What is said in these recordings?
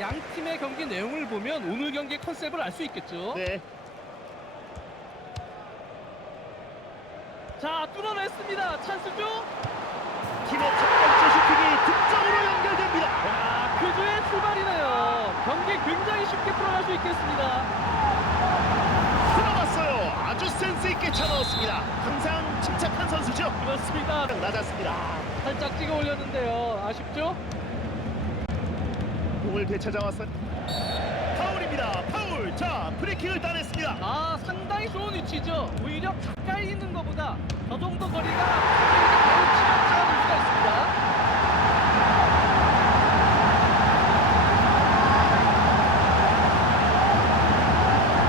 양 팀의 경기 내용을 보면 오늘 경기 컨셉을 알 수 있겠죠. 네. 자, 뚫어냈습니다. 찬스죠? 팀의 첫 번째 슈팅이 득점으로 연결됩니다. 야, 퀴즈의 출발이네요. 경기 굉장히 쉽게 풀어갈 수 있겠습니다. 들어갔어요. 아주 센스 있게 차 넣었습니다. 항상 침착한 선수죠. 그렇습니다. 낮았습니다. 살짝 찍어 올렸는데요. 아쉽죠? 공을 되찾아왔어요. 파울입니다. 파울. 자, 프리킥을 따냈습니다. 아, 상당히 좋은 위치죠. 오히려 가까이 있는 것보다 저 정도 거리가 수가 있습니다.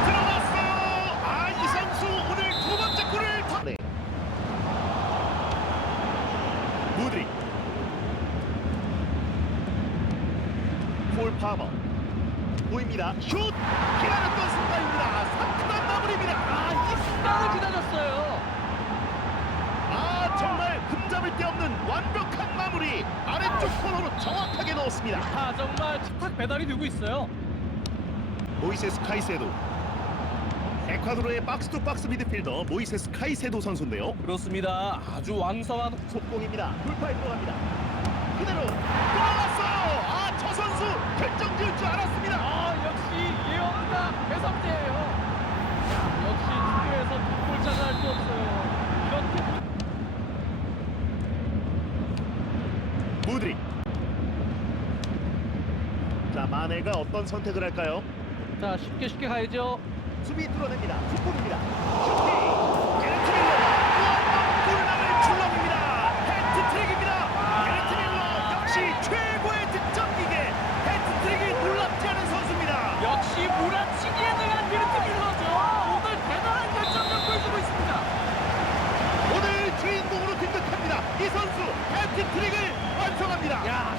들어갔어요. 아, 이 선수 오늘 두 번째 골을 터... 네. 무드리. 폴 파머. 보입니다. 슛! 기다렸던 순간입니다. 상큼한 마무리입니다. 아, 이 순간을 기다렸어요. 아, 정말 흠잡을 데 없는 완벽한 마무리. 아래쪽 코너로 정확하게 넣었습니다. 아, 정말 탁 배달이 되고 있어요. 모이세스 카이세도. 에콰도르의 박스 투 박스 미드필더 모이세스 카이세도 선수인데요. 그렇습니다. 아주 왕성한 속공입니다. 돌파에 들어갑니다. 그대로 돌아갔어요. 아, 저 선수 결정 지을 줄 알았습니다. 아, 역시 예언가 배성재예요. 야, 역시 축구에서 골차가 할 수 없어요. 이렇게 무드리. 자, 마네가 어떤 선택을 할까요? 자, 쉽게 쉽게 가야죠. 수비 뚫어냅니다. fut볼입니다. 슈팅.